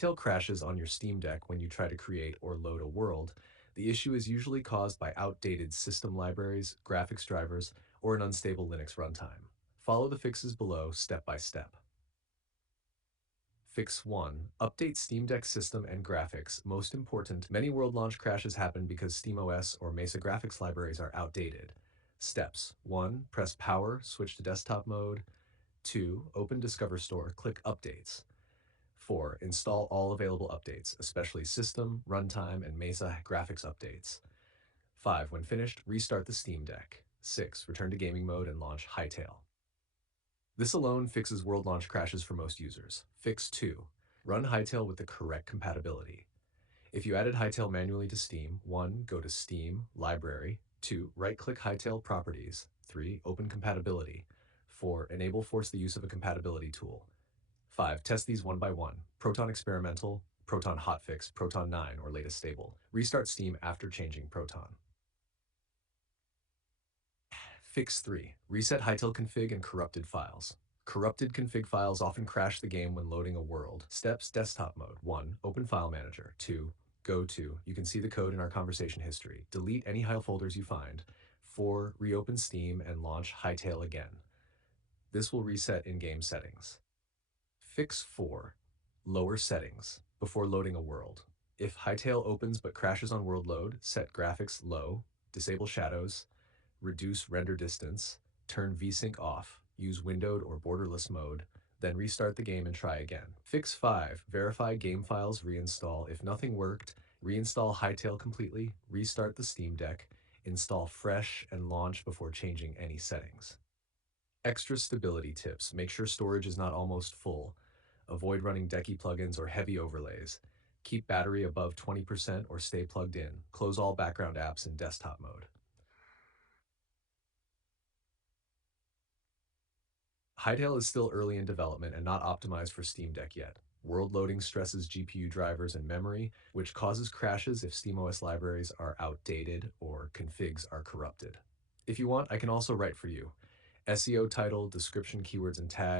Hytale crashes on your Steam Deck when you try to create or load a world. The issue is usually caused by outdated system libraries, graphics drivers, or an unstable Linux runtime. Follow the fixes below step by step. Fix 1. Update Steam Deck system and graphics. Most important, many world launch crashes happen because SteamOS or Mesa graphics libraries are outdated. Steps 1. Press power, switch to desktop mode. 2. Open Discover Store, click Updates. 4. Install all available updates, especially system, runtime, and Mesa graphics updates. 5. When finished, restart the Steam Deck. 6. Return to gaming mode and launch Hytale. This alone fixes world launch crashes for most users. Fix 2. Run Hytale with the correct compatibility. If you added Hytale manually to Steam, 1. Go to Steam, Library. 2. Right-click Hytale Properties. 3. Open Compatibility. 4. Enable Force the use of a compatibility tool. 5. Test these one by one. Proton Experimental, Proton Hotfix, Proton 9, or latest stable. Restart Steam after changing Proton. Fix 3. Reset Hytale config and corrupted files. Corrupted config files often crash the game when loading a world. Steps: desktop mode. 1. Open File Manager. 2. Go to. You can see the code in our conversation history. Delete any Hytale folders you find. 4. Reopen Steam and launch Hytale again. This will reset in-game settings. Fix 4. Lower settings before loading a world. If Hytale opens but crashes on world load, set graphics low, disable shadows, reduce render distance, turn VSync off, use windowed or borderless mode, then restart the game and try again. Fix 5. Verify game files reinstall. If nothing worked, reinstall Hytale completely, restart the Steam Deck, install fresh, and launch before changing any settings. Extra stability tips. Make sure storage is not almost full. Avoid running decky plugins or heavy overlays. Keep battery above 20% or stay plugged in. Close all background apps in desktop mode. Hytale is still early in development and not optimized for Steam Deck yet. World loading stresses GPU drivers and memory, which causes crashes if SteamOS libraries are outdated or configs are corrupted. If you want, I can also write for you. SEO title, description, keywords, and tags.